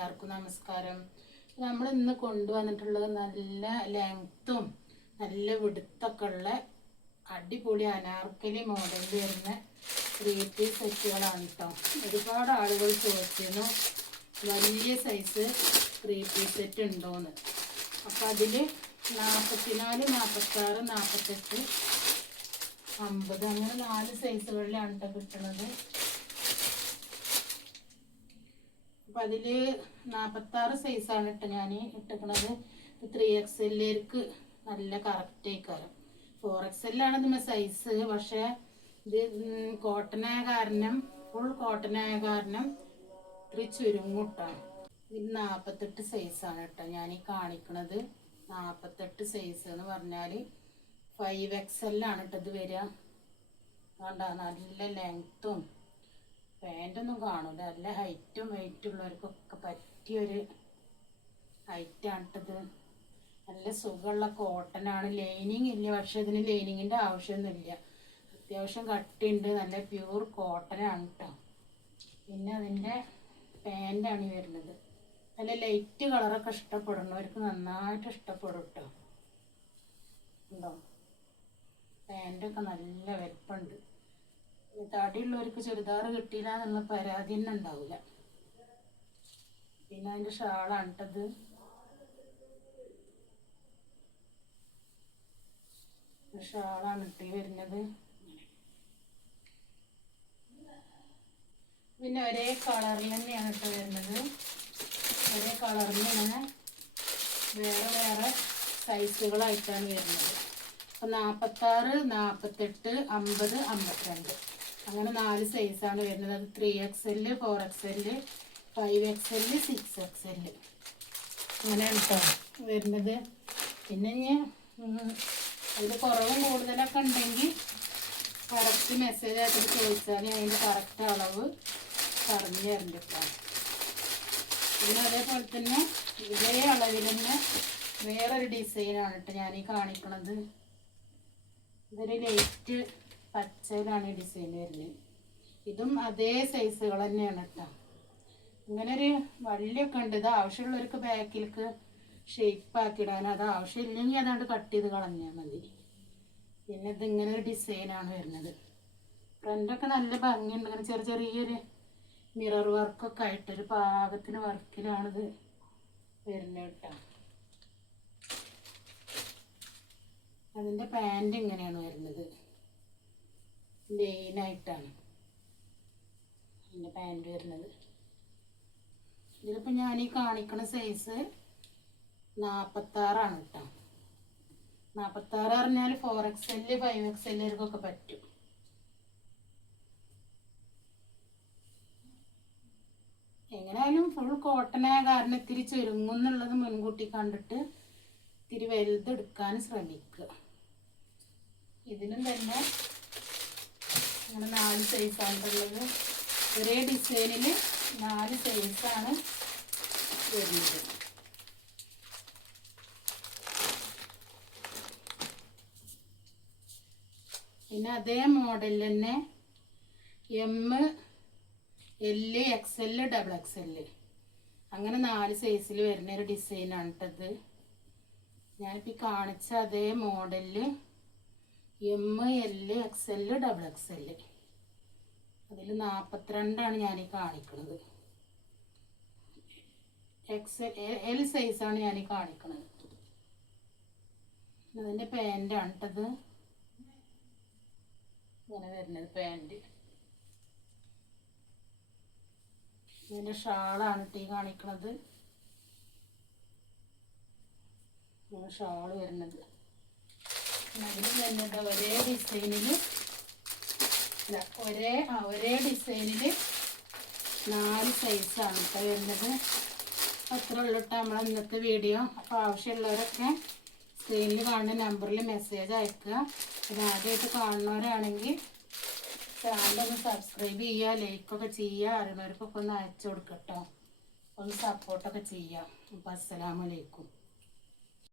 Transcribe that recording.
എല്ലാവർക്കും നമസ്കാരം. നമ്മൾ ഇന്ന് കൊണ്ടുവന്നിട്ടുള്ളത് നല്ല ലെങ്ത്തും നല്ല വിടുത്തൊക്കെ ഉള്ള അടിപൊളി അനാർക്കലി മോഡലിൽ വരുന്ന ത്രീ പീസ് സെറ്റുകളാണ് കേട്ടോ ഒരുപാട് ആളുകൾ ചോദിച്ചിരുന്നു വലിയ സൈസ് ത്രീ പീസ് സെറ്റ് ഉണ്ടോയെന്ന് അപ്പം അതിൽ നാൽപ്പത്തിനാല് നാൽപ്പത്താറ് നാൽപ്പത്തെട്ട് അമ്പത് അങ്ങനെ നാല് സൈസുകളിലാണ് കേട്ടോ കിട്ടുന്നത് അപ്പം അതിൽ നാൽപ്പത്താറ് സൈസാണ് ഇട്ട് ഞാൻ ഇട്ടിക്കണത്. ത്രീ എക്സ് എല്ലിലേക്ക് നല്ല കറക്റ്റ് ആയിക്കാരം. ഫോർ എക്സ് എല്ലാണ് ഇതിന്റെ സൈസ് പക്ഷേ ഇത് കോട്ടനായ കാരണം ഫുൾ കോട്ടനായ കാരണം ഇത്തിരി ചുരുങ്ങൂട്ടാണ്. ഇത് നാൽപ്പത്തെട്ട് സൈസാണ് കേട്ടോ ഞാൻ ഈ കാണിക്കണത്. നാൽപ്പത്തെട്ട് സൈസ് എന്ന് പറഞ്ഞാൽ ഫൈവ് എക്സ് എല്ലാണ് കേട്ടോ ഇത് വരിക. കണ്ട നല്ല ലെങ്ത്തും പാന്റൊന്നും കാണൂല. നല്ല ഹൈറ്റും വെയിറ്റും ഉള്ളവർക്കൊക്കെ പറ്റിയൊരു ഹൈറ്റാണിട്ടത് നല്ല സുഖമുള്ള കോട്ടനാണ് ലൈനിങ് ഇല്ല. പക്ഷെ ഇതിന് ലൈനിങ്ങിന്റെ ആവശ്യമൊന്നുമില്ല. അത്യാവശ്യം കട്ടിയുണ്ട്. നല്ല പ്യൂർ കോട്ടനാണ് കേട്ടോ പിന്നെ അതിന്റെ പാന്റാണ് വരുന്നത്. നല്ല ലൈറ്റ് കളറൊക്കെ ഇഷ്ടപ്പെടുന്നവർക്ക് നന്നായിട്ട് ഇഷ്ടപ്പെടും കേട്ടോ ഉണ്ടോ? പാന്റൊക്കെ നല്ല വലിപ്പമുണ്ട്. തടിയുള്ളവർക്ക് ചുരിദാർ കിട്ടിയില്ല എന്നുള്ള പരാതി തന്നെ ഉണ്ടാവില്ല പിന്നെ അതിന്റെ ഷാളാണ് ഷാളാണ് ഇട്ടി വരുന്നത്. പിന്നെ ഒരേ കളറിൽ തന്നെയാണ് ഇട്ട് വരുന്നത്. ഒരേ കളറിൽ ഇങ്ങനെ വേറെ വേറെ സൈസുകളായിട്ടാണ് വരുന്നത്. അപ്പം നാൽപ്പത്താറ് നാൽപ്പത്തെട്ട് അമ്പത് അമ്പത്തിരണ്ട്. അങ്ങനെ നാല് സൈസാണ് വരുന്നത്. അത് three X L four X L five X L six X L അങ്ങനെയാണ് കേട്ടോ വരുന്നത്. പിന്നെ ഞാൻ അതിൽ കുറവും കൂടുതലൊക്കെ ഉണ്ടെങ്കിൽ കറക്റ്റ് മെസ്സേജ് ആയിട്ട് ചോദിച്ചാൽ അതിന്റെ കറക്റ്റ് അളവ് പറഞ്ഞു തരുന്നുണ്ട് കേട്ടോ പിന്നെ അതേപോലെ തന്നെ ഇതേ അളവിൽ തന്നെ വേറൊരു ഡിസൈനാണ് കേട്ടോ ഞാൻ ഈ കാണിക്കണത്. ഇതൊരു ലൈറ്റ് പച്ചയിലാണ് ഈ ഡിസൈൻ വരുന്നത്. ഇതും അതേ സൈസുകൾ തന്നെയാണ് കേട്ടോ ഇങ്ങനെ ഒരു വള്ളിയൊക്കെ ഉണ്ട്. ഇത് ആവശ്യമുള്ളവർക്ക് ബാക്കിലേക്ക് ഷേപ്പ് ആക്കിയിടാൻ അത് ആവശ്യമില്ലെങ്കിൽ അതാണ്ട് കട്ട് ചെയ്ത് കളഞ്ഞാൽ മതി. പിന്നെ ഇത് ഇങ്ങനെ ഒരു ഡിസൈനാണ് വരുന്നത്. ഫ്രണ്ടൊക്കെ നല്ല ഭംഗിയുണ്ട്. ഇങ്ങനെ ചെറിയ ചെറിയൊരു മിറർ വർക്കൊക്കെ ആയിട്ട് ഒരു പാകത്തിന് വർക്കിലാണിത് വരുന്നത് കേട്ടോ അതിന്റെ പാന്റ് ഇങ്ങനെയാണ് വരുന്നത്. ലെയിനായിട്ടാണ് അതിന്റെ പാന്റ് വരുന്നത്. ഇതിലിപ്പോൾ ഞാൻ ഈ കാണിക്കണ സൈസ് നാൽപ്പത്താറാണ് കേട്ടോ നാൽപ്പത്താറ് പറഞ്ഞാൽ four X L five X എല്ലുകാർക്കൊക്കെ പറ്റും. എങ്ങനെയായാലും ഫുൾ കോട്ടനായ കാരണം ഇത്തിരി ചുരുങ്ങും എന്നുള്ളത് മുൻകൂട്ടി കണ്ടിട്ട് ഇത്തിരി വലുതെടുക്കാൻ ശ്രമിക്കുക. ഇതിനും തന്നെ അങ്ങനെ നാല് സൈസാണുള്ളത് ഒരേ ഡിസൈനിൽ നാല് സൈസാണ് വരുന്നത്. പിന്നെ അതേ മോഡലിൽ തന്നെ M L X L double X L അങ്ങനെ നാല് സൈസിൽ വരുന്ന ഒരു ഡിസൈനാണ് കേട്ടത് ഞാനിപ്പോൾ കാണിച്ച അതേ മോഡലിൽ M L X L double X L അതിൽ നാൽപ്പത്തിരണ്ടാണ് ഞാൻ കാണിക്കുന്നത് എക്സ് എൽ സൈസാണ് ഞാൻ കാണിക്കുന്നത് അതിന്റെ പാന്റാണ് കേട്ടത് ഇങ്ങനെ വരുന്നത് പാന്റ് ഇതിന്റെ ഷാളാണ് ടീ കാണിക്കുന്നത് ഷാൾ വരുന്നത്. അതിന് തന്നെ ഒരേ ഡിസൈനിൽ ഒരേ ആ ഒരേ ഡിസൈനിൽ നാല് സൈസാണ് കേട്ടോ വരുന്നത്. അത്ര ഉള്ളിട്ട് നമ്മളെ ഇന്നത്തെ വീഡിയോ അപ്പോൾ ആവശ്യമുള്ളവരൊക്കെ സ്ക്രീനിൽ കാണുന്ന നമ്പറിൽ മെസ്സേജ് അയക്കുക. പിന്നെ ആദ്യമായിട്ട് കാണുന്നവരാണെങ്കിൽ ചാനലൊന്ന് സബ്സ്ക്രൈബ് ചെയ്യുക ലൈക്കൊക്കെ ചെയ്യുക അറിയുന്നവർക്കൊക്കെ ഒന്ന് അയച്ചു കൊടുക്കട്ടോ ഒന്ന് സപ്പോർട്ടൊക്കെ ചെയ്യാം അപ്പോൾ അസ്സലാമലൈക്കും